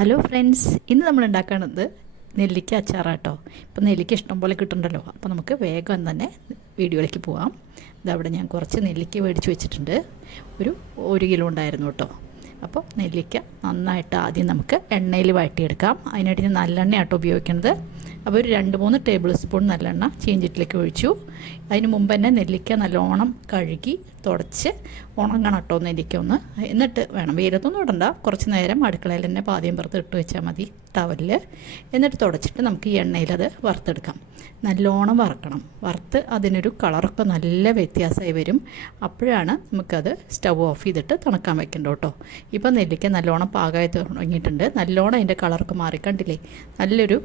Hello friends, ഇന്ന് നമ്മൾ ഉണ്ടാക്കുന്നത് നെല്ലിക്ക അച്ചാറാട്ടോ. ഇപ്പം നെല്ലിക്ക ഇഷ്ടം പോലെ കിട്ടുന്നുണ്ടല്ലോ, അപ്പോൾ നമുക്ക് വേഗം തന്നെ വീഡിയോയിലേക്ക് പോവാം. ഇതവിടെ ഞാൻ കുറച്ച് നെല്ലിക്ക മേടിച്ച് വെച്ചിട്ടുണ്ട്. ഒരു കിലോ ഉണ്ടായിരുന്നു കേട്ടോ. അപ്പോൾ നെല്ലിക്ക നന്നായിട്ട് ആദ്യം നമുക്ക് എണ്ണയിൽ വഴറ്റിയെടുക്കാം. അതിനായിട്ട് ഞാൻ നല്ലെണ്ണ ആട്ടോ ഉപയോഗിക്കുന്നത്. അപ്പോൾ ഒരു 2-3 ടേബിൾ സ്പൂൺ നല്ലെണ്ണ ചീഞ്ചട്ടിലേക്ക് ഒഴിച്ചു. അതിന് മുമ്പ് തന്നെ നെല്ലിക്ക നല്ലോണം കഴുകി തുടച്ച് ഉണങ്ങണം കേട്ടോ നെല്ലിക്ക ഒന്ന്. എന്നിട്ട് വേണം, വെയിലത്തൊന്നും ഇടണ്ട, കുറച്ച് നേരം അടുക്കളയിൽ തന്നെ പാദ്യം പുറത്ത് ഇട്ട് വെച്ചാൽ മതി ടവലിൽ. എന്നിട്ട് തുടച്ചിട്ട് നമുക്ക് ഈ എണ്ണയിലത് വറുത്തെടുക്കാം. നല്ലോണം വറക്കണം. വറുത്ത് അതിനൊരു കളറൊക്കെ നല്ല വ്യത്യാസമായി വരും. അപ്പോഴാണ് നമുക്കത് സ്റ്റവ് ഓഫ് ചെയ്തിട്ട് തണുക്കാൻ വെക്കേണ്ടത് കേട്ടോ. ഇപ്പം നെല്ലിക്ക നല്ലോണം പാകമായി തുടങ്ങിയിട്ടുണ്ട്. നല്ലോണം അതിൻ്റെ കളറൊക്കെ മാറിക്കണ്ടില്ലേ, നല്ലൊരു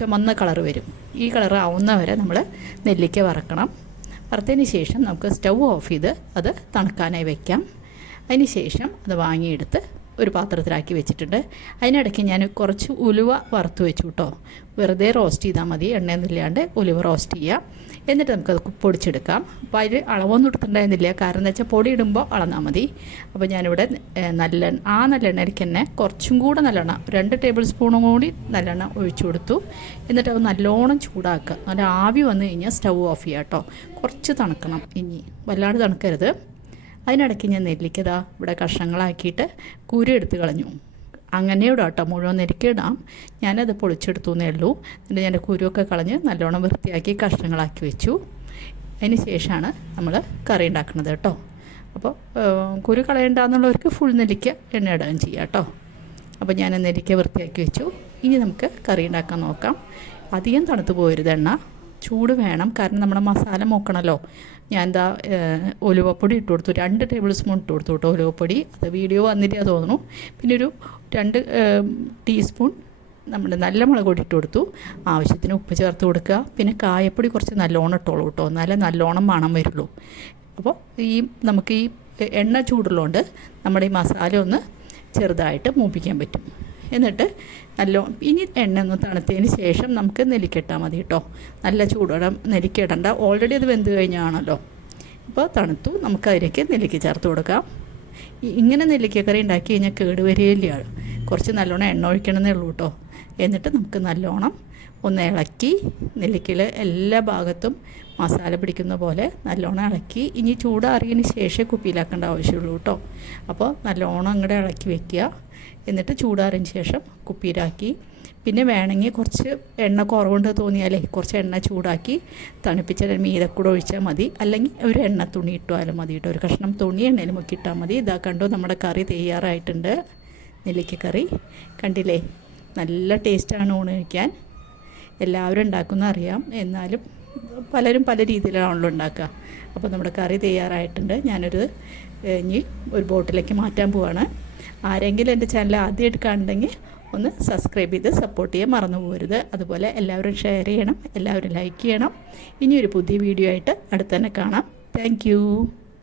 ചുമന്ന കളർ വരും. ഈ കളർ ആവുന്നവരെ നമ്മൾ നെല്ലിക്ക വറക്കണം. വറുത്തതിന് ശേഷം നമുക്ക് സ്റ്റവ് ഓഫ് ചെയ്ത് അത് തണുക്കാനായി വയ്ക്കാം. അതിന് ശേഷം അത് വാങ്ങിയെടുത്ത് ഒരു പാത്രത്തിലാക്കി വെച്ചിട്ടുണ്ട്. അതിനിടയ്ക്ക് ഞാൻ കുറച്ച് ഉലുവ വറുത്ത് വെച്ചു കേട്ടോ. വെറുതെ റോസ്റ്റ് ചെയ്താൽ മതി, എണ്ണയൊന്നും ഇല്ലാണ്ട് ഉലുവ റോസ്റ്റ് ചെയ്യാം. എന്നിട്ട് നമുക്കത് പൊടിച്ചെടുക്കാം. അപ്പോൾ അതിൽ അളവൊന്നും എടുത്തിട്ടുണ്ടായിരുന്നില്ല, കാരണം എന്താ വെച്ചാൽ പൊടി ഇടുമ്പോൾ അളന്നാൽ മതി. അപ്പോൾ ഞാനിവിടെ നല്ലെണ്ണയ്ക്ക് തന്നെ കുറച്ചും കൂടെ നല്ലെണ്ണ, 2 ടേബിൾ സ്പൂണും കൂടി നല്ലെണ്ണ ഒഴിച്ചു കൊടുത്തു. എന്നിട്ട് അത് നല്ലോണം ചൂടാക്കുക. നല്ല ആവി വന്നു കഴിഞ്ഞാൽ സ്റ്റവ് ഓഫ് ചെയ്യുക കേട്ടോ. കുറച്ച് തണുക്കണം, ഇനി വല്ലാണ്ട് തണുക്കരുത്. അതിനിടയ്ക്ക് ഞാൻ നെല്ലിക്കതാ ഇവിടെ കഷ്ണങ്ങളാക്കിയിട്ട് കുരു എടുത്ത് കളഞ്ഞു. അങ്ങനെ ഇടാം കേട്ടോ, മുഴുവൻ നെല്ലിക്ക ഇടാം. ഞാനത് പൊളിച്ചെടുത്തു എന്നേ ഉള്ളൂ. എന്നിട്ട് ഞാൻ കുരുവൊക്കെ കളഞ്ഞ് നല്ലോണം വൃത്തിയാക്കി കഷ്ണങ്ങളാക്കി വെച്ചു. അതിന് ശേഷമാണ് നമ്മൾ കറി ഉണ്ടാക്കുന്നത് കേട്ടോ. അപ്പോൾ കുരു കളയണ്ടെന്നുള്ളവർക്ക് ഫുൾ നെല്ലിക്ക എണ്ണ ഇടുകയും ചെയ്യാം കേട്ടോ. അപ്പോൾ ഞാൻ നെല്ലിക്ക വൃത്തിയാക്കി വെച്ചു. ഇനി നമുക്ക് കറി ഉണ്ടാക്കാൻ നോക്കാം. അധികം തണുത്ത് പോകരുത് എണ്ണ, ചൂട് വേണം, കാരണം നമ്മുടെ മസാല നോക്കണമല്ലോ. ഞാൻ എന്താ ഉലുവപ്പൊടി ഇട്ട് കൊടുത്തു, 2 ടേബിൾ സ്പൂൺ ഇട്ട് കൊടുത്തു കേട്ടോ ഉലുവപ്പൊടി. അത് വീഡിയോ വന്നിട്ടാ തോന്നുന്നു. പിന്നെ ഒരു 2 ടീസ്പൂൺ നമ്മുടെ നല്ല മുളക് പൊടി ഇട്ട് കൊടുത്തു. ആവശ്യത്തിന് ഉപ്പ് ചേർത്ത് കൊടുക്കുക. പിന്നെ കായപ്പൊടി കുറച്ച് നല്ലോണം ഇട്ടോളൂ കേട്ടോ, എന്നാലേ നല്ലോണം മണം വരുള്ളൂ. അപ്പോൾ നമുക്ക് ഈ എണ്ണ ചൂടുള്ളതുകൊണ്ട് നമ്മുടെ ഈ മസാല ഒന്ന് ചെറുതായിട്ട് മൂപ്പിക്കാൻ പറ്റും. എന്നിട്ട് ഇനി എണ്ണ ഒന്ന് തണുത്തതിന് ശേഷം നമുക്ക് നെല്ലിക്ക ഇട്ടാൽ മതി കേട്ടോ. നല്ല ചൂടോടെ നെല്ലിക്ക ഇടണ്ട, ഓൾറെഡി അത് വെന്ത് കഴിഞ്ഞാണല്ലോ. ഇപ്പോൾ തണുത്തു, നമുക്ക് അതിലേക്ക് നെല്ലിക്ക ചേർത്ത് കൊടുക്കാം. ഇങ്ങനെ നെല്ലിക്ക കറി ഉണ്ടാക്കി കഴിഞ്ഞാൽ കേടുവരികയില്ല. കുറച്ച് നല്ലോണം എണ്ണ ഒഴിക്കണമെന്നേ ഉള്ളൂ കേട്ടോ. എന്നിട്ട് നമുക്ക് നല്ലോണം ഒന്ന് ഇളക്കി, നെല്ലിക്കയിൽ എല്ലാ ഭാഗത്തും മസാല പിടിക്കുന്ന പോലെ നല്ലോണം ഇളക്കി. ഇനി ചൂടാറിയതിന് ശേഷം കുപ്പിയിലാക്കേണ്ട ആവശ്യമുള്ളൂ കേട്ടോ. അപ്പോൾ നല്ലോണം അങ്ങോട്ട് ഇളക്കി വെക്കുക. എന്നിട്ട് ചൂടാറിന് ശേഷം കുപ്പിയിലാക്കി. പിന്നെ വേണമെങ്കിൽ കുറച്ച് എണ്ണ കുറവുണ്ട് തോന്നിയാലേ കുറച്ച് എണ്ണ ചൂടാക്കി തണുപ്പിച്ച മീതെ കൂടെ ഒഴിച്ചാൽ മതി. അല്ലെങ്കിൽ ഒരു എണ്ണ തുണി ഇട്ടാലും മതി കേട്ടോ. ഒരു കഷ്ണം തുണി എണ്ണയിൽ മുക്കിയിട്ടാൽ മതി. ഇതാ കണ്ടോ, നമ്മുടെ കറി തയ്യാറായിട്ടുണ്ട്. നെല്ലിക്ക കറി കണ്ടില്ലേ, നല്ല ടേസ്റ്റാണ് ഊണ് കഴിക്കാൻ. എല്ലാവരും ഉണ്ടാക്കുന്ന അറിയാം, എന്നാലും പലരും പല രീതിയിലാണല്ലോ ഉണ്ടാക്കുക. അപ്പോൾ നമ്മുടെ കറി തയ്യാറായിട്ടുണ്ട്. ഇനി ഒരു ബോട്ടിലേക്ക് മാറ്റാൻ പോവാണ്. ആരെങ്കിലും എൻ്റെ ചാനൽ ആദ്യമായിട്ട് കാണുന്നുണ്ടെങ്കിൽ ഒന്ന് സബ്സ്ക്രൈബ് ചെയ്ത് സപ്പോർട്ട് ചെയ്യാൻ മറന്നു പോകരുത്. അതുപോലെ എല്ലാവരും ഷെയർ ചെയ്യണം, എല്ലാവരും ലൈക്ക് ചെയ്യണം. ഇനിയൊരു പുതിയ വീഡിയോ ആയിട്ട് അടുത്ത് തന്നെ കാണാം. താങ്ക്